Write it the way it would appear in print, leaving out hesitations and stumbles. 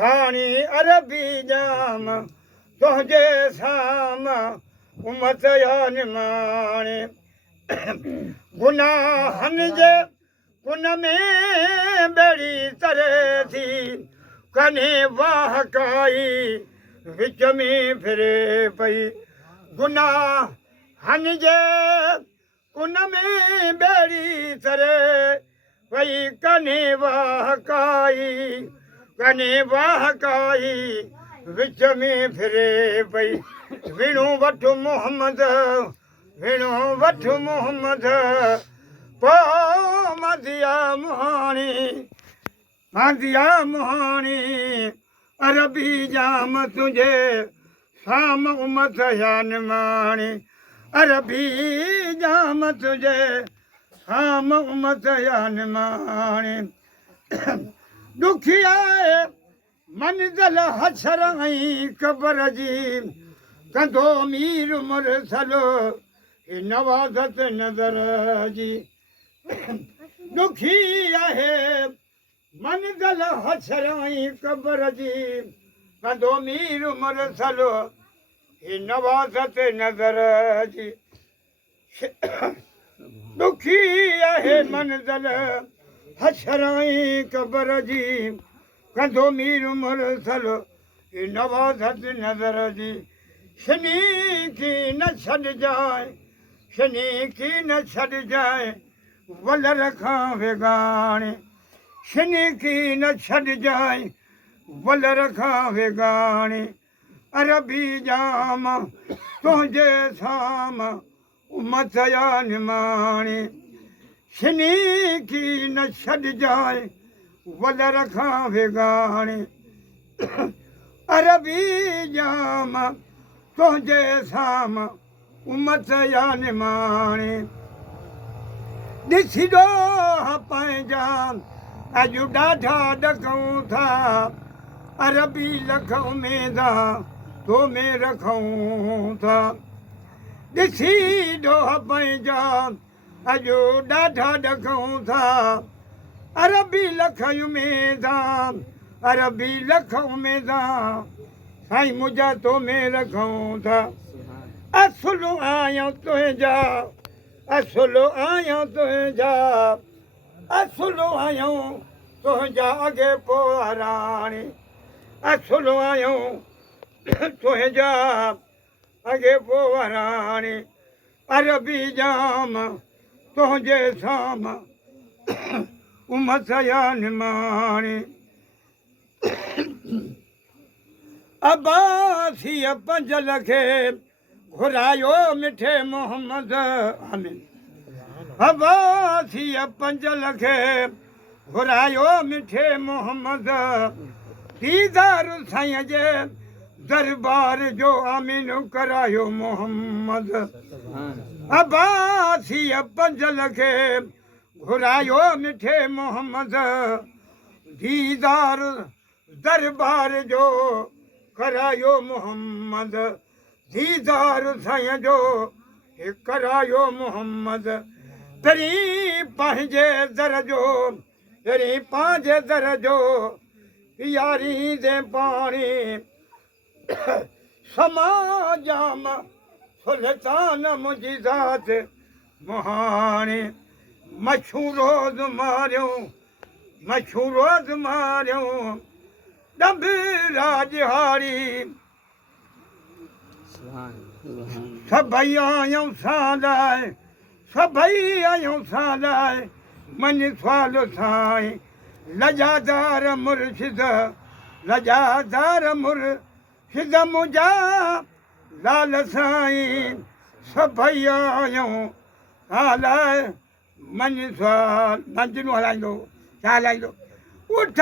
साणी अरबी जाम तुंहिंजे साम उमत या निमाणे गुनाहनि जे कुन में बेड़ी तरे थी कन्हे वाह काई विच में फिरे पई गुनाहनि जे कुन में बेड़ी तरे पई कन्हे वाह काई विच में फिरे पई विणु वठु मोहम्मद विणु वठु मोहम्मद पो मदिया मुहाणी अरबी जाम तुझे शाम उमत या निमाणी अरबी जाम तुझे शाम उमत या निमाणी दुखी आहे मंज़िल हशर ऐं क़बर जी कंदो मीर मुरसलो नवाज़त नज़र जी दुखी आहे मंज़िल हशर ऐं क़बर जी कंदो मीर मुरसलो नवाज़त नज़र जी दुखी आहे मंज़िल हशर ऐं क़बर जी कंदो मीर मुरसलो नवाज़त नज़र जी शनी की न छॾजाए शनी की न छॾजाए वलर खां विगाणे शनी की न छॾजाए वलर खां विगाणे अरबी जाम तुंहिंजे साम उमत या निमाणे शनी की न छॾजाए वलर खां विगाणे अरबी जाम तुंहिंजे साम उमत या निमाणे ॾिसी ॾोह पंहिंजा अॼु ॾाढा ॾकऊं था अरबी लख उमेदा तो में रखूं था ॾिसी ॾोह पंहिंजा अॼु ॾाढा ॾकऊं था अरबी लख उमेदा अरबी लख उमेदा साईं मुंहिंजा तो में रखूं था असुलु आहियां तुंहिंजा असुलु आहियां तुंहिंजा असुलु आहियूं तुंहिंजा अॻे पोराणी असुलु आहियूं तुंहिंजा अॻे पोराणी अरबी जाम तुंहिंजे साम उमत या निमाणी अब्बासीअ 5 लखे घुरायो मिठे मोहम्मद आमीन अब्बासीअ 5 लखे घुरायो मिठे मोहम्मद दीदार साईं जे दरबार जो आमीन करायो मोहम्मद अब्बासीअ 5 लखे घुरायो मिठे मोहम्मद दीदार दरबार जो करायो मोहम्मद दीदार साईं जो करायो मोहम्मद तरी पंहिंजे दर जो तरी पंहिंजे दर जो यारी दे पाणी समाजाम सुल्तान मुंहिंजी ज़ात मुहाणी मशहूरोज़ मारियूं ॾंभ राजहारी सभई आहियूं सालाए सभई आहियूं सालाए मन सवाल साईं लजादार मुर्शिद मुंहिंजा लाल साईं सभई आहियूं सालाए मन सवाल मंझंदि हलाईंदो छा हलाईंदो उठ